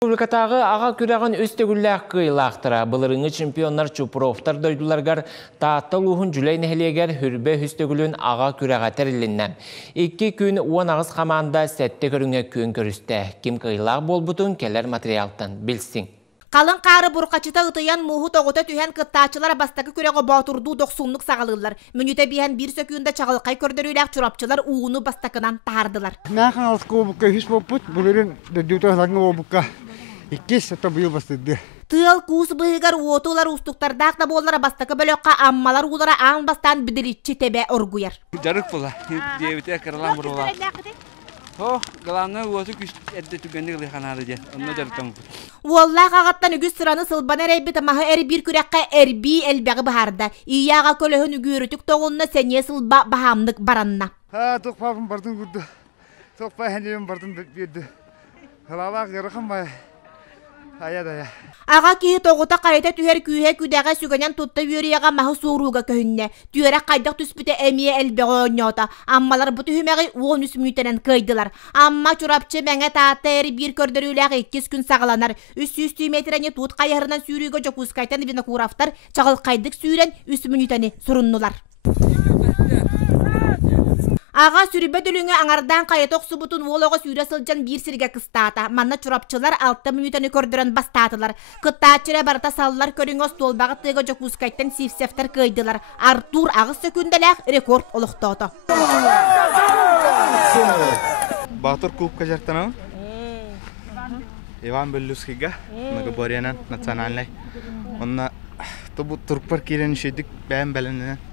Республикатағы аға күрәғін өстегілләқ қиылақтыра. Бұлырыңы чемпионлар чупровтар дойдуларғар тааттал ұғын жүлей нәхілегер хүрбе өстегілін аға күрәға тәріліннәм. 2 күн уан ағыз қаманда сәтті көріңе күн көрісті. Кім қиылақ бол бұтын келер материалтын білсің. Қалын қары бұрқачыта ұтыян мұғы тоғыта түйен қыттачылар бастақы күрегі батырду 90-лық сағалылар. Мүніте бейін бір сөкүйінді чағылқай көрдіріләк чұрапчылар уғыны бастақынан тағардылар. Мәқін алысқы обыққа хүс боппыт, бұлырын дөдеуті ғылаңы обыққа 2 сәтті бұйыл бастырды. Тыл куыс бұйығар уотулар ұстықтардақ да боллара бастақы бөліққа аммалар ұлара аң бастан бідірітші тебе ұргуяр. Жарық бұла, дебіте қырылан бұрыла. Главное, уосы күш әдді түгенді ғылықанады де, онына жарықтан бұд. Уоллақ ағаттан үгіз сыраны сылбан әрәйбі тамағы әрі бір күрәққа әрбі әлбәғі бағарда. Ияға көліхін үгірітік тоғынна сәне сылба бағамдық баранна. Тоқпағым бардың күрді. Тоқпай әнеуім бардың берді. Қалалақ ғырықым бай. Ая-дая. Аға кейі тоғыта қарайта түйер күйе күдәға сүгенен тұтта үйерияға мағы соғыруға көхінне. Түйері қайдақ түспіті әмие әлбеғі ойнаута. Аммалар бұты хүмәғі 13 мүйтенен көйділар. Амма чұрапчы мәңе таатта әрі бір көрдіріләғі 2 күн сағаланар. 300 метріне тұт қайырынан сүйрігі жоқыз қайтан винокурафтар чағыл қайдық сүйрен 3 мүйтені сұрыннулар. Аға сүрібе дүліңі аңардан қайытоқ сұбытын олығы сүйре сылжан бір сірге қыстата. Манна чұрапчылар 6 минутаны көрдірін бастатылар. Қыттачыра барыта салылар көріңі столбағы тыға жоқ ұскайттан сифсефтер көйділар. Артур ағыз сөкүнделәқ рекорд олықтауды. Батыр кубка жартанау. Иван Беллюскига, многоборьянан, национальный. Онна туркпар кирен шедік бәйін бәлінінен.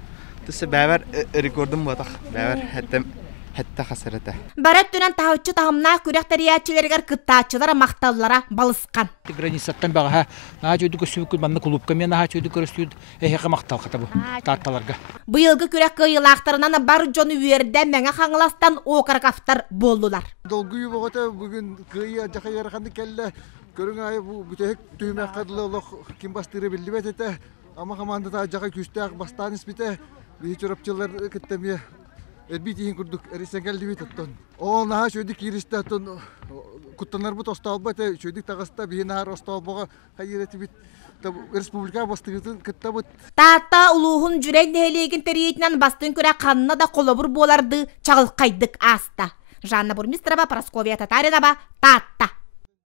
Түсі бәвер рекордым батақ, бәвер хәтті қасырыты. Барат түнен тағытшы тағымна күрәқтариятчылергер қыттачылар мақталылара балысқан. Границаттан баға, наға жөйді көсібі манны клубка мен наға жөйді көрістүйді, әйеқі мақтал қата бұл татталарға. Бұйылғы күрәқ қиылақтарынан бар жоны үйерді мәңі қаңыластан оқарқафтар болдылар. Долгы үйбағыта бүгін қиы жақа ярақанды кәлі көрің айы бүтәк түйме қадылы олық кем бастыры білді бәт еті. Ама қамандыда жақа күшті ақ бастан іспеті. Бейі чұрапчылар күттеме әрбейтейін күрдік әресен кәлді бет ұттын. Ол наға шөйдік ерісті ұттын күттінлар бұт остал бәті шөйдік тағыста бейі нағар остал бұға қайыреті бет республика бастығытын күтті бұт. Таатта ұлуғын жүрек нәлеген тәрейетінен бастың көрі қанына да қолабыр боларды чағыл қайдық аста. Жанна Бурмистрова, Прасковия Татаринова, Таатта.